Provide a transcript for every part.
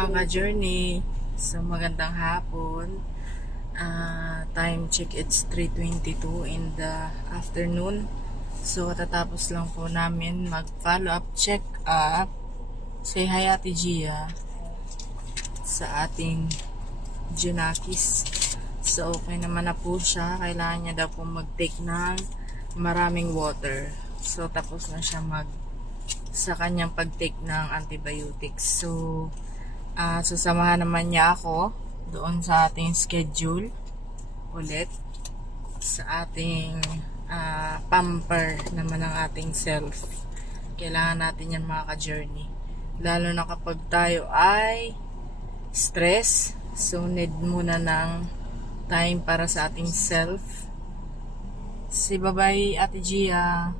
mga ka-journey. So, magandang hapon. Time check, it's 3:22 in the afternoon. So, katatapos lang po namin mag-follow up, check up. Say hi Ate Gia sa ating Junakis. So, okay naman na po siya. Kailangan niya daw po mag-take ng maraming water. So, tapos na siya sa kanyang pag-take ng antibiotics. So, sasamahan naman niya ako doon sa ating schedule ulit sa ating pamper naman ng ating self. Kailangan natin yan mga ka-journey. Lalo na kapag tayo ay stress, so need muna ng time para sa ating self. Bye-bye Ate Gia.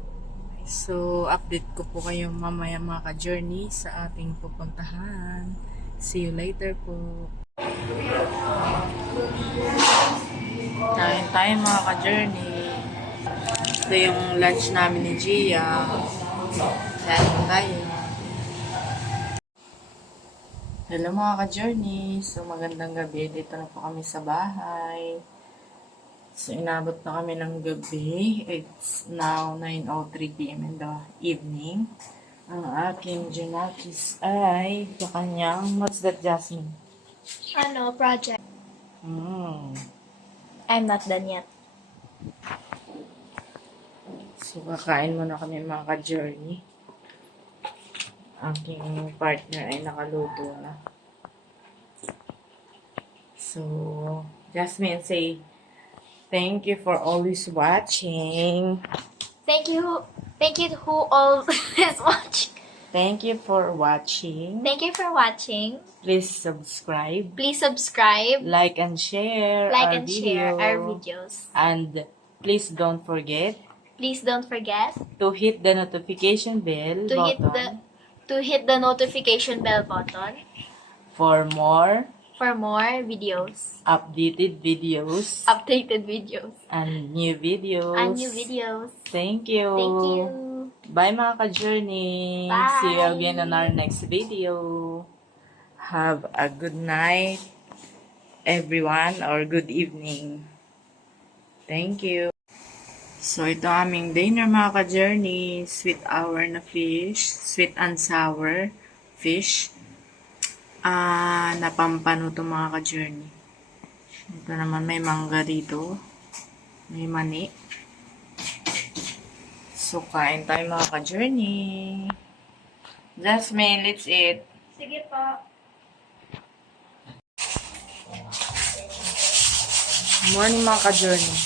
So, update ko po kayo mamaya mga ka-journey sa ating pupuntahan. See you later po. Kain tayo mga ka-journey. Ito yung lunch namin ni Gia. Kain tayo. Hello mga ka-journey. So, magandang gabi. Dito na po kami sa bahay. So, inabot na kami ng gabi. It's now 9:03 p.m. in the evening. Ang aking Junakis ay sa kanyang, what's that, Jasmine? Project. I'm not done yet. So, kakain muna kami mga ka-journey. Aking partner ay nakaluto na. So, Jasmine, say, thank you for always watching. Thank you who always watching. Thank you for watching. Thank you for watching. Please subscribe. Please subscribe, Like and share like our and video. share our videos. And please don't forget Please don't forget to hit the notification bell button to hit the notification bell button for more for more videos, updated videos updated videos, and new videos. Thank you. Thank you. Bye mga ka-journey. Bye. See you again on our next video. Have a good night, everyone, or good evening. Thank you. So, ito aming dinner mga ka-journey. Sweet hour na fish. Sweet and sour fish. Napampano ito mga ka-journey. Ito naman may mangga dito. May mani. So, kain tayo mga ka-journey. Jasmine, let's eat. Sige po. Morning mga ka-journey.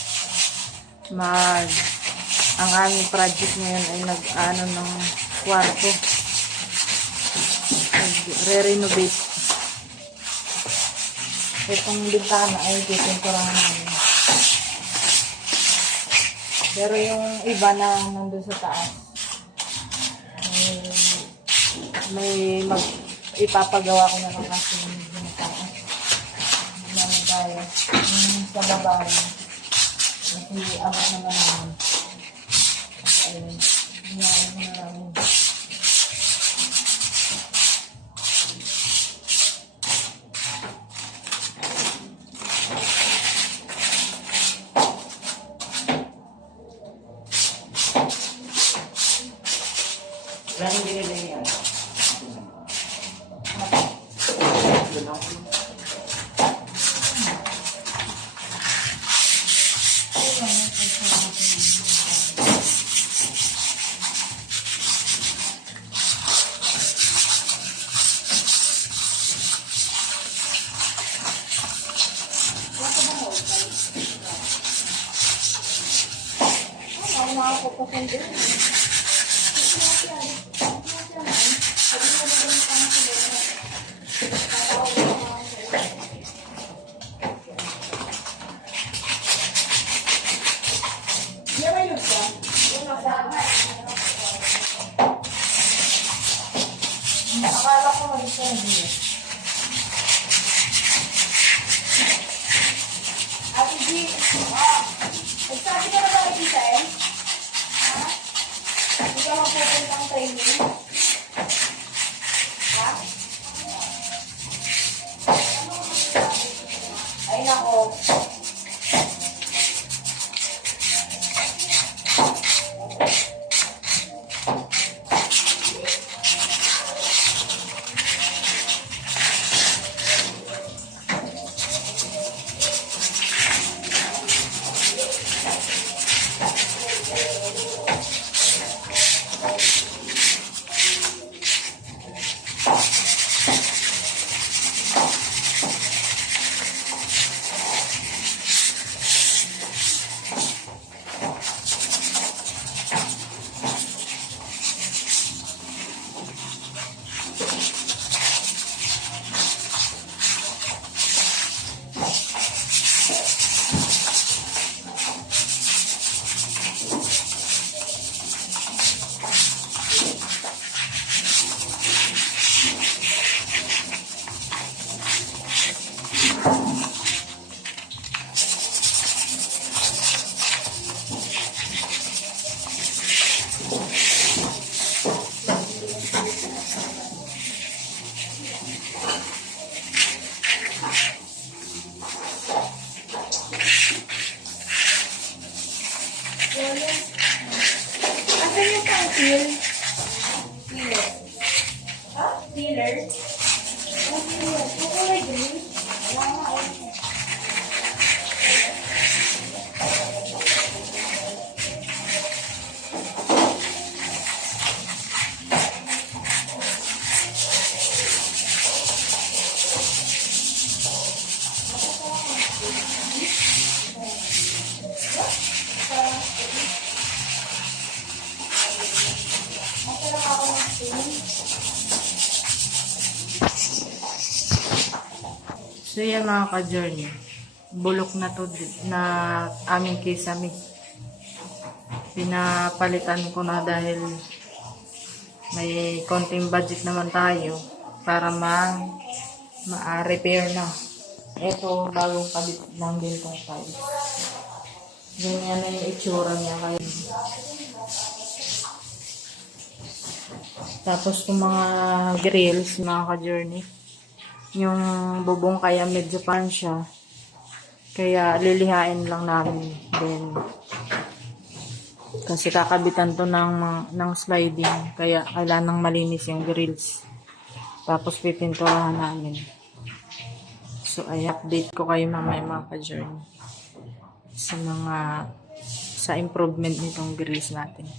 Ang aming project ngayon ay nag-ano ng kwarto. Re-renovate. Itong bintana ay pipinturahan namin. Pero yung iba na nandun sa taas, ipapagawa ko na lang kasi yung taas. Namin tayo. Sa baba rin. Kasi abot naman namin. Ayun. Hinain na namin. Maraming binibigay yan. Akala ko mag-isa. Ate G, nagsabi ka na ba kay Giselle? Ha? Hindi ka magpupuntang training? Ha? peel. Peeler. Peeler. Kulay green. So yan mga ka-journey. Bulok na to na aming kisame. Pinapalitan ko na dahil may konting budget naman tayo para ma-repair na. Ito bagong kabit lang din tong tiles. Ganyan na yung itsura niya kaya. Tapos yung mga grills, mga ka-journey. Yung bubong kaya medyo pan siya. Kaya lilihain lang namin. Then, kasi kakabitan to ng sliding. Kaya kailangan malinis yung grills. Tapos pipinturahan namin. So, ay update ko kayo mamaya mga ka-journey. Sa improvement nitong grills natin.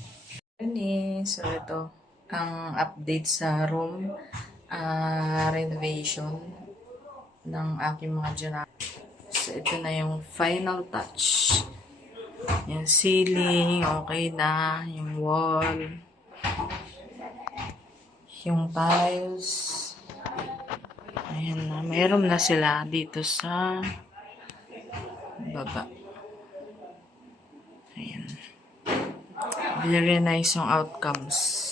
So, ito ang update sa room renovation ng aking mga dyan. So, ito na yung final touch. Yung ceiling, okay na. Yung wall. Yung tiles. Ayan na. Mayroon na sila dito sa baba. Ayan. Very nice yung outcomes.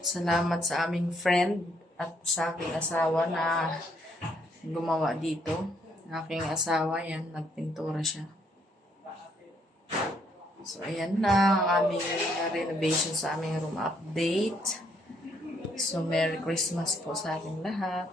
Salamat sa aming friend at sa aking asawa na gumawa dito. Aking asawa, yan, nagpintura siya. So, ayan na ang aming renovation sa aming room update. So, Merry Christmas po sa ating lahat.